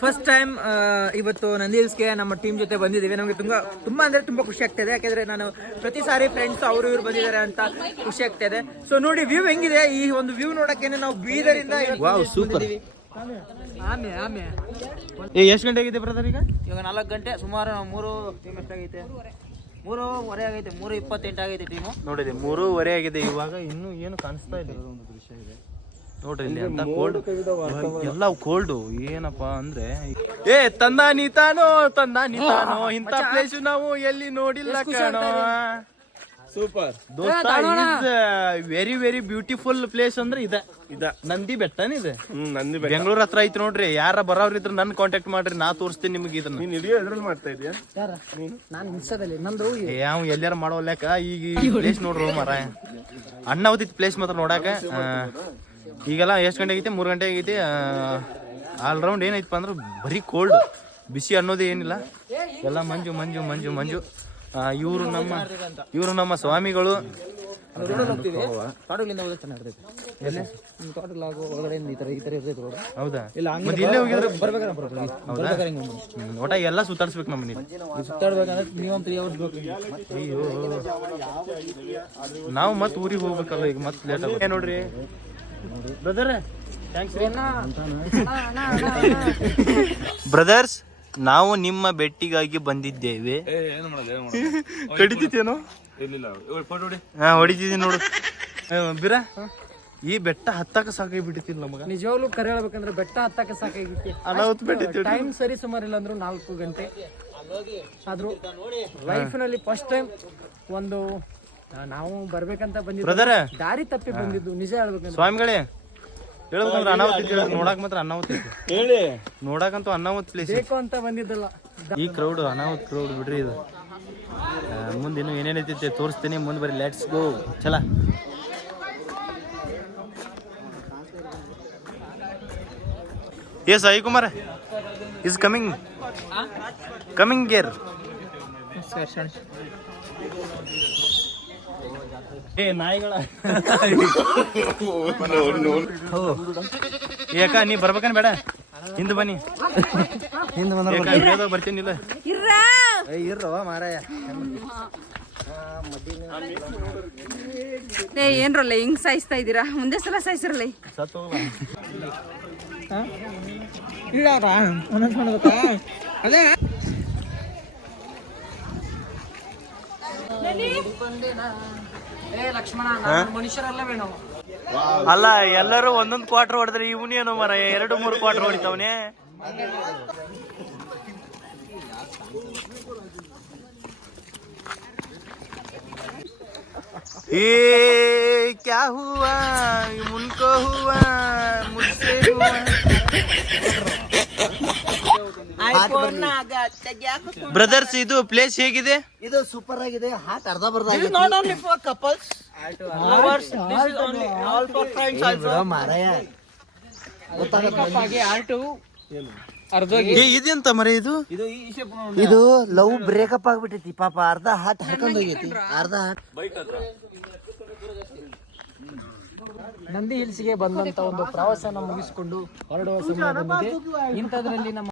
First time ಇವತ್ತು ನಂದಿ ಹಿಲ್ಸ್ಗೆ ನಮ್ಮ team ಜೊತೆ ಬಂದಿದ್ದೀವಿ. ನಮಗೆ ತುಂಬಾ ಅಂದ್ರೆ ತುಂಬಾ ಖುಷಿ ಆಗ್ತಿದೆ. ಯಾಕಂದ್ರೆ ನಾನು ಪ್ರತಿ ಸಾರಿ ಫ್ರೆಂಡ್ಸ್ ಅವರು ಇವ್ರು ಬಂದಿದ್ದಾರೆ ಅಂತ ಖುಷಿ ಆಗ್ತಿದೆ. ಸೊ ನೋಡಿ ವ್ಯೂ ಹೆಂಗಿದೆ. ಈ ಒಂದು ವ್ಯೂ ನೋಡಕ್ಕೆ ನಾವು ಬೀದರಿಂದ ಸೂಪರ್. ಎಷ್ಟು ಗಂಟೆ ಆಗಿದೆ ಬ್ರದರ್? ಇವಾಗ 4 ಗಂಟೆ ಸುಮಾರು. 3 ಆಗೈತೆ, 3:15 ಆಗೈತೆ, 3:28 ಆಗೈತೆ ಟೀಮು. ನೋಡಿದೆ 3:15 ಆಗಿದೆ. ಇವಾಗ ಇನ್ನೂ ಏನು ಕಾಣಿಸ್ತಾ ಇಲ್ಲ. ಒಂದು ದೃಶ್ಯ ಇದೆ ನೋಡ್ರಿ ಇಲ್ಲಿ ಅಂತ ಕೋಲ್ಡ್, ಎಲ್ಲ ಕೋಲ್ಡ್. ಏನಪ್ಪಾ ಅಂದ್ರೆ ತಂದ ನೀತಾನೋ ಇಂಥ ಪ್ಲೇಸ್ ನಾವು ಎಲ್ಲಿ ನೋಡಿಲ್ಲ ಕಾಣೋ. ಸೂಪರ್ ದೋಸ್ತ. ವೆರಿ ವೆರಿ ಬ್ಯೂಟಿಫುಲ್ ಪ್ಲೇಸ್ ಅಂದ್ರೆ ಇದೆ ನಂದಿ ಬೆಟ್ಟನೇ ಇದೆ. ಬೆಂಗಳೂರು ಹತ್ರ ಐತಿ ನೋಡ್ರಿ. ಯಾರ ಬರೋರ್ ಇದ್ರ ನನ್ ಕಾಂಟ್ಯಾಕ್ಟ್ ಮಾಡ್ರಿ, ನಾ ತೋರಿಸ್ತೀನಿ ನಿಮ್ಗೆ ಇದನ್ನ. ಮಾಡ್ತಾ ಇದೀಯ? ಯಾವ ಎಲ್ಲಾರ ಮಾಡೋಲ್ಯಾಕ ಈಗ ಪ್ಲೇಸ್ ನೋಡ್ರು ಮರ. ಅಣ್ಣ ಓದಿತ್ ಪ್ಲೇಸ್ ಮಾತ್ರ ನೋಡಾಕ. ಈಗೆಲ್ಲ ಎಷ್ಟು ಗಂಟೆ ಆಗೈತಿ? 3 ಗಂಟೆ ಆಗೈತಿ. ಆಲ್ರೌಂಡ್ ಏನೈತಪ್ಪ ಅಂದ್ರೆ ಬರೀ ಕೋಲ್ಡ್, ಬಿಸಿ ಅನ್ನೋದೇ ಏನಿಲ್ಲ. ಎಲ್ಲ ಮಂಜು ಮಂಜು ಮಂಜು ಮಂಜು. ಇವರು ನಮ್ಮ ಸ್ವಾಮಿಗಳು. ಹೌದಾ? ಇಲ್ಲೇ ಹೋಗಿದ್ರೆ ಒಟ್ಟ ಎಲ್ಲ ಸುತ್ತಾಡ್ಸ್ಬೇಕು ನಮ್ಮ ನೀವು. ಅಯ್ಯೋ ನಾವು ಮತ್ ಊರಿಗೆ ಹೋಗ್ಬೇಕಲ್ಲ ಈಗ, ಮತ್ ಲೇಟ್ ಆಗ ನೋಡ್ರಿ ಬ್ರದರ್ಸ್. ನಾವು ನಿಮ್ಮ ಭೇಟಿಗಾಗಿ ಬಂದಿದ್ದೇವೆ. ಕಡಿತೇನೋ? ಹೊಡಿತಿದ್ದೀನಿ ನೋಡು ಬಿರ. ಈ ಬೆಟ್ಟ ಹತ್ತಕ್ಕೆ ಸಾಕಾಗಿ ಬಿಟ್ಟಿಲ್ಲ ನಮಗ. ನಿಜವಾಗ್ಲೂ ಕರೆ ಹೇಳ್ಬೇಕಂದ್ರೆ ಬೆಟ್ಟ ಹತ್ತಕ್ಕೆ ಸಾಕಾಗಿತ್ತು. ಅನಾಹುತ ಬಿಟ್ಟಿತ್ತು. ಟೈಮ್ ಸರಿ ಸುಮಾರು ಇಲ್ಲ ಅಂದ್ರು 4 ಗಂಟೆ ಆದ್ರೂ ಲೈಫ್ ನಲ್ಲಿ ಫಸ್ಟ್ ಟೈಮ್ ಒಂದು ನಾವು ಬರ್ಬೇಕಂತ ಬಂದಿದ್ದ ದಾರಿ ತಪ್ಪಿ ಬಂದಿದ್ದು. ನಿಜ ಹೇಳ್ಬೇಕಂದ್ರೆ ಸ್ವಾಮಿಗಳೇ ಹೇಳ್ಬೇಕಂದ್ರೆ ಅನಾಹುತ ನೋಡಕ್ ಮಾತ್ರ ಅನಾಹುತ ಹೇಳಿ. ನೋಡಕಂತೂ ಅನಾಹುತ ಪ್ಲೇಸ್ ಬೇಕು ಅಂತ ಬಂದಿದ್ದಲ್ಲ. ಈ ಕ್ರೌಡ್ ಅನಾಹುತ ಕ್ರೌಡ್ ಬಿಡ್ರಿ. ಇದು ಮುಂದೆ ಇನ್ನು ಏನೇನೈತಿ ತೋರಿಸ್ತೀನಿ. ಮುಂದೆ ಬರೀ ಲೆಟ್ಸ್ ಗೋ. ಚಲ S Sai Kumar is coming gear. ನಾಯಿಗಳ ಯಾಕ ನೀ ಬರ್ಬೇಕನ್ ಬೇಡ? ಹಿಂದ್ ಬನ್ನಿ. ಬರ್ತೀನಿಲ್ಲ ಇರ್ರವ ಮಾರಾಯ. ಏನ್ರಲ್ಲ ಹಿಂಗ್ ಸಾಯಿಸ್ತಾ ಇದೀರಾ? ಮುಂದೆ ಸಲ ಸಾಯಿಸಿರಲ್ಲ. ಅದೇ ಮನುಷ್ಯರಲ್ಲವೇನೋ ಅಲ್ಲ, ಎಲ್ಲರೂ ಒಂದೊಂದು ಕ್ವಾರ್ಟರ್ ಹೊಡೆದ್ರೆ ಇವನೇನು ಮರ 2-3 ಕ್ವಾರ್ಟರ್ ಹೊಡಿತಾವನೆ. ಏ ಕ್ಯಾ ಹುವಾ ಮುನ್ಕೋ ಹುವಾ ಮುझसे ಹುವಾ. ಬ್ರದರ್ಸ್ ಇದು ಪ್ಲೇಸ್ ಹೇಗಿದೆ? ಇದು ಸೂಪರ್ ಆಗಿದೆ. ಹಾಟ್ ಅರ್ಧ ಬರ್ದ ಇದೆಂತ ಮರ ಇದು? ಇದು ಲವ್ ಬ್ರೇಕಪ್ ಆಗ್ಬಿಟ್ಟೈತಿ ಪಾಪ. ಅರ್ಧ ಹಾಟ್ ಹರ್ಕೊಂಡ್ ಹೋಗೈತಿ. ಅರ್ಧ ಹಾಟ್ ನಂದಿ ಹಿಲ್ಸ್ಗೆ ಬಂದಂತ ಒಂದು ಪ್ರವಾಸನ ಮುಗಿಸಿಕೊಂಡು ಹೊರಡುವ ಸಮಯ ಬಂದಿದೆ. ಇಂಥದ್ರಲ್ಲಿ ನಮ್ಮ